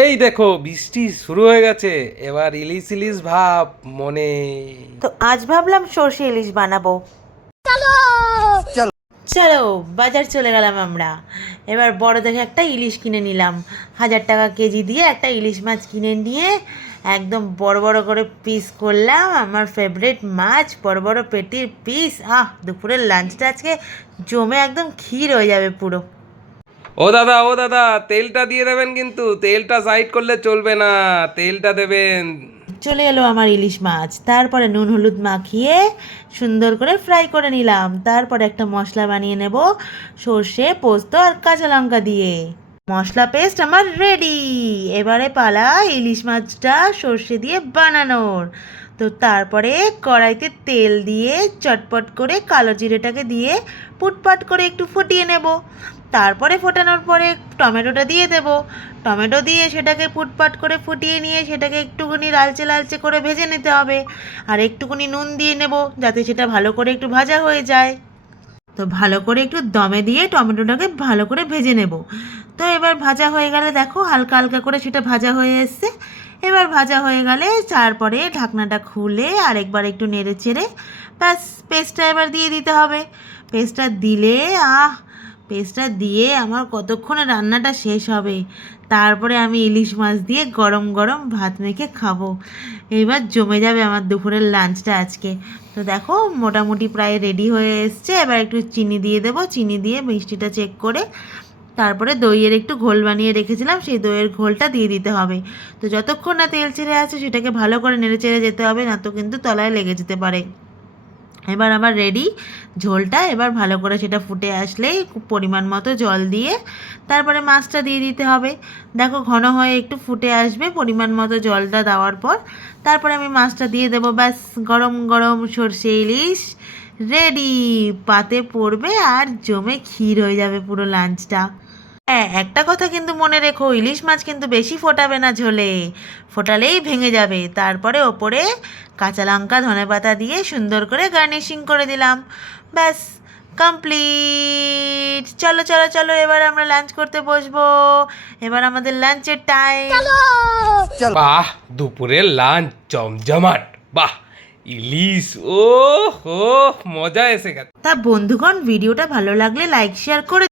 এই দেখো বৃষ্টি শুরু হয়ে গেছে, এবার ইলিশ ইলিশ ভাব মনে। তো আজ ভাবলাম সর্ষে ইলিশ বানাবো। চলো বাজার চলে গেলাম আমরা। এবার বড় দেখে একটা ইলিশ কিনে নিলাম। 1000 টাকা কেজি দিয়ে একটা ইলিশ মাছ কিনে নিয়ে একদম বড় বড় করে পিস করলাম। আমার ফেভারিট মাছ, বড় বড় পেটির পিস। দুপুরের লাঞ্চটা আজকে জমে একদম ক্ষীর হয়ে যাবে পুরো। ও দাদা তেলটা দিয়ে দেবেন, কিন্তু তেলটা সাইড করলে চলবে না, তেলটা দেবেন। চলে এলো আমার ইলিশ মাছ। তারপরে নুন হলুদ মাখিয়ে সুন্দর করে ফ্রাই করে নিলাম। তারপরে একটা মশলা বানিয়ে নেব সর্ষে, পোস্ত আর কাঁচা লঙ্কা দিয়ে। মশলা পেস্ট আমার রেডি। এবারে পালা ইলিশ মাছটা সর্ষে দিয়ে বানানোর। তো তারপরে কড়াইতে তেল দিয়ে চটপট করে কালো জিরেটাকে দিয়ে পুটপাট করে একটু ফুটিয়ে নেব। তারপরে ফোটানোর পরে টমেটোটা দিয়ে দেব। টমেটো দিয়ে সেটাকে পুটপাট করে ফুটিয়ে নিয়ে সেটাকে একটুখানি লালচে লালচে করে ভেজে নিতে হবে। আর একটুখানি নুন দিয়ে নেব যাতে সেটা ভালো করে একটু ভাজা হয়ে যায়। তো ভালো করে একটু দমে দিয়ে টমেটোটাকে ভালো করে ভেজে নেব। তো এবার ভাজা হয়ে গেলে দেখো হালকা হালকা করে সেটা ভাজা হয়ে এসছে। এবার ভাজা হয়ে গেলে তারপরে ঢাকনাটা খুলে আরেকবার একটু নেড়ে চেড়ে ব্যাস পেস্টটা এবার দিয়ে দিতে হবে। পেস্টটা দিলে পেস্টটা দিয়ে আমার কতক্ষণে রান্নাটা শেষ হবে। তারপরে আমি ইলিশ মাছ দিয়ে গরম গরম ভাত মেখে খাবো। এইবার জমে যাবে আমার দুপুরের লাঞ্চটা আজকে। তো দেখো মোটামুটি প্রায় রেডি হয়ে এসছে। এবার একটু চিনি দিয়ে দেবো, চিনি দিয়ে মিষ্টিটা চেক করে তারপরে দইয়ের একটু ঘোল বানিয়ে রেখেছিলাম, সেই দইয়ের ঘোলটা দিয়ে দিতে হবে। তো যতক্ষণ না তেল ছেড়ে আছে সেটাকে ভালো করে নেড়ে চেড়ে যেতে হবে, না তো কিন্তু তলায় লেগে যেতে পারে। এবার আমার রেডি ঝোলটা। এবার ভালো করে সেটা ফুটে আসলেই পরিমাণ মতো জল দিয়ে তারপরে মাছটা দিয়ে দিতে হবে। দেখো ঘন হয়ে একটু ফুটে আসবে পরিমাণ মতো জলটা দেওয়ার পর। তারপরে আমি মাছটা দিয়ে দেবো। ব্যাস গরম গরম সর্ষে ইলিশ রেডি। পাতে পড়বে আর জমে ক্ষীর হয়ে যাবে পুরো লাঞ্চটা। হ্যাঁ, একটা কথা কিন্তু মনে রেখো, ইলিশ মাছ কিন্তু বেশি ফোটাবে না ঝোলে, ফোটালেই ভেঙে যাবে। তারপরে ওপরে কাঁচা লঙ্কা ধনেপাতা দিয়ে সুন্দর করে গার্নিশিং করে দিলাম। ব্যাস কমপ্লিট। চলো চলো চলো এবার আমরা লাঞ্চ করতে বসবো। এবার আমাদের লাঞ্চের টাইম। বাহ, দুপুরের লাঞ্চ জমজমাট। বাহ, ইলিশ, ও হো, মজা এসে গেছে। তা বন্ধুগণ ভিডিওটা ভালো লাগলে লাইক শেয়ার করে